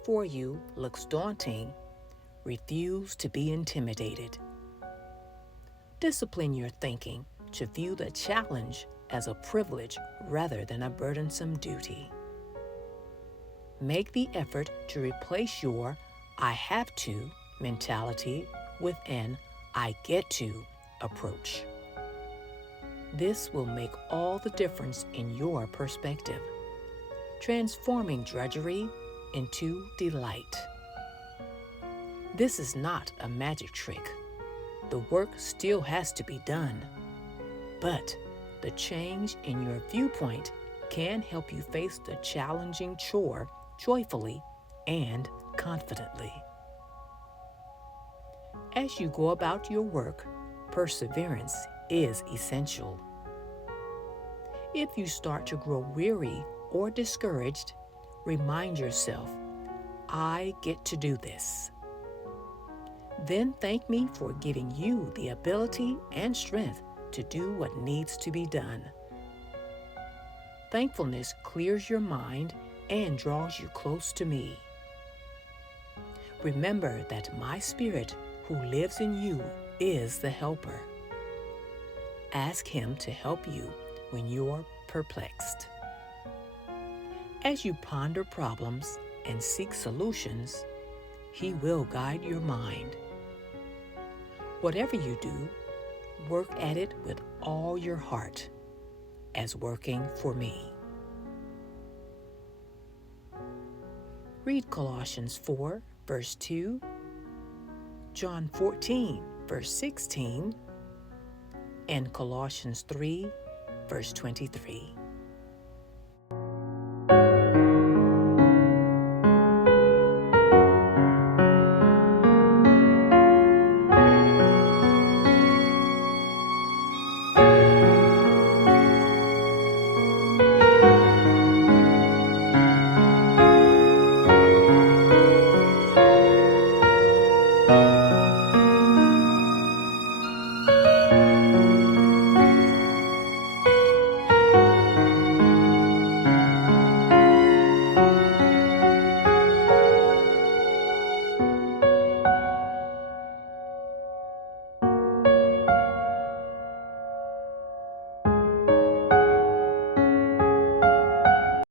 before you looks daunting, refuse to be intimidated. Discipline your thinking to view the challenge as a privilege rather than a burdensome duty. Make the effort to replace your "I have to" mentality with an "I get to" approach. This will make all the difference in your perspective, transforming drudgery into delight. This is not a magic trick. The work still has to be done, but the change in your viewpoint can help you face the challenging chore joyfully and confidently. As you go about your work, perseverance is essential. If you start to grow weary or discouraged, remind yourself, "I get to do this." Then thank me for giving you the ability and strength to do what needs to be done. Thankfulness clears your mind and draws you close to me. Remember that my Spirit who lives in you is the helper. Ask him to help you when you're perplexed. As you ponder problems and seek solutions, he will guide your mind. Whatever you do, work at it with all your heart, as working for me. Read Colossians 4, verse 2, John 14, verse 16, and Colossians 3, verse 23.